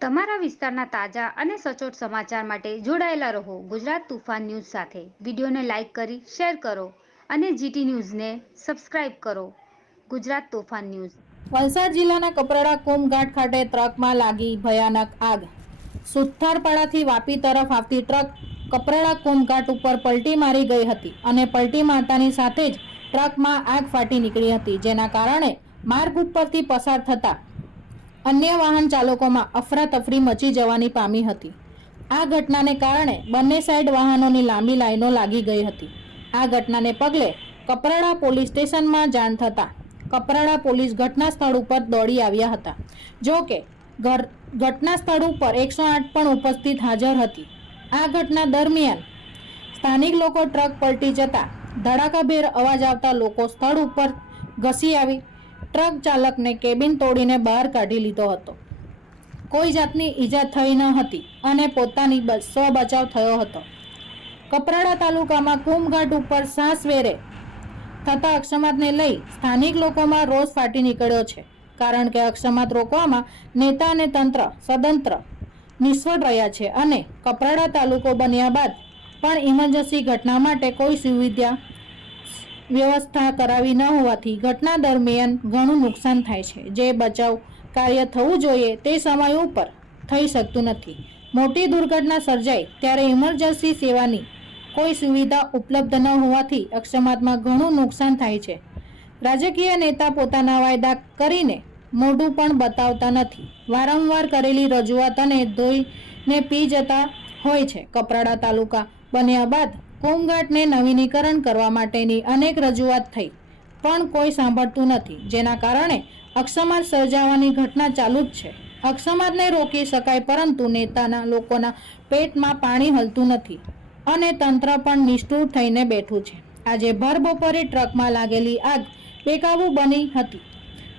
તમારા વિસ્તારના તાજા અને સચોટ સમાચાર માટે જોડાયેલા રહો ગુજરાત તુફાન ન્યૂઝ સાથે. વિડીયોને લાઇક કરી, શેર કરો અને જીટી ન્યૂઝને સબસ્ક્રાઇબ કરો. ગુજરાત તોફાન ન્યૂઝ. વલસાડ જિલ્લાના કપરાડા કોમઘાટ ખાતે ટ્રકમાં લાગી ભયાનક આગ. સુથારપાડાથી વાપી તરફ આવતી ટ્રક કપરાડા કોમઘાટ ઉપર પલટી મારી ગઈ હતી અને પલટી મારતાની સાથે જ ટ્રકમાં આગ ફાટી નીકળી હતી, જેના કારણે માર્ગ ઉપરથી પસાર થતા અન્ય વાહન ચાલકોમાં અફરાતફરી મચી જવાની પામી હતી. આ ઘટનાને કારણે બંને સાઈડ વાહનોની લાંબી લાઈનો લાગી ગઈ હતી. આ ઘટનાને પગલે કપરાડા પોલીસ સ્ટેશનમાં જાણ થતાં કપરાડા પોલીસ ઘટના સ્થળ ઉપર દોડી આવ્યા હતા. જો કે, ઘર- ઘટના સ્થળ ઉપર એકસો આઠ પણ ઉપસ્થિત હાજર હતી. આ ઘટના દરમિયાન સ્થાનિક લોકો ટ્રક પલટી જતા ધડાકાભેર અવાજ આવતા લોકો સ્થળ ઉપર ઘસી આવી ટ્રક ચાલકને કેબિન તોડીને બહાર કાઢી લીધો હતો. કોઈ જાતની ઈજા થઈ ન હતી અને પોતાની સ્વ બચાવ થયો હતો. કપરાડા તાલુકામાં કુમઘાટ ઉપર સાસવેરે થતા અક્ષમાતને લઈ સ્થાનિક લોકોમાં રોષ ફાટી નીકળ્યો છે, કારણ કે અક્ષમાત રોકવામાં નેતા અને તંત્ર સ્વતંત્ર નિષ્ફળ રહ્યા છે અને કપરાડા તાલુકો બન્યા બાદ પણ ઇમરજન્સી ઘટના માટે કોઈ સુવિધા વ્યવસ્થા કરાવી ન હોવાથી ઘટના દરમિયાન ઘણું નુકસાન થાય છે. જે બચાવ કાર્ય થવું જોઈએ તે સમય ઉપર થઈ શકતું નથી. મોટી દુર્ઘટના સર્જાય ત્યારે ઇમરજન્સી સેવાની કોઈ સુવિધા ઉપલબ્ધ ન હોવાથી અકસ્માતમાં ઘણું નુકસાન થાય છે. રાજકીય નેતા પોતાના વાયદા કરીને મોઢું પણ બતાવતા નથી. વારંવાર કરેલી રજૂઆત અને ધોઈને પી જતા હોય છે. કપરાડા તાલુકા બન્યા બાદ કોમઘાટને નવીનીકરણ કરવા માટેની અનેક રજૂઆત થઈ, પણ કોઈ સાંભળતું નથી. જેના કારણે અક્ષમાત સર્જાવાની ઘટના ચાલુ જ છે. અક્ષમાદને રોકી શકાય, પરંતુ નેતાના લોકોના પેટમાં પાણી હલતું નથી અને તંત્ર પણ નિષ્ઠુર થઈને બેઠું છે. આજે ભર બપોરે ટ્રકમાં લાગેલી આગ બેકાબુ બની હતી.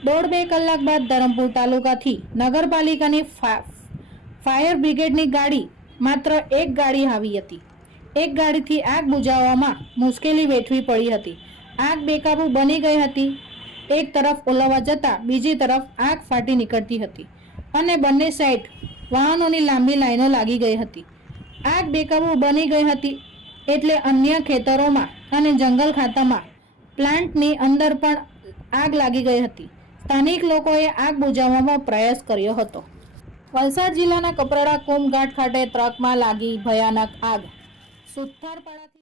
દોઢ બે કલાક બાદ ધરમપુર તાલુકાથી નગરપાલિકાની ફાયર બ્રિગેડની ગાડી માત્ર એક ગાડી આવી હતી. એક ગાડીથી આગ બુઝાવવામાં મુશ્કેલી વેઠવી પડી હતી. આગ બેકાબુ બની ગઈ હતી. એક તરફ ઓલવવા જતાં બીજી તરફ આગ ફાટી નીકળતી હતી અને બંને સાઈડ વાહનોની લાંબી લાઈનો લાગી ગઈ હતી. આગ બેકાબુ બની ગઈ હતી એટલે અન્ય ખેતરોમાં અને જંગલ ખાતામાં પ્લાન્ટની અંદર પણ આગ લાગી ગઈ હતી. સ્થાનિક લોકોએ આગ બુઝાવવામાં પ્રયાસ કર્યો હતો. વલસાડ જિલ્લાના કપરાડા કોમઘાટ ખાતે ટ્રકમાં લાગી ભયાનક આગ. સુથારપાડાથી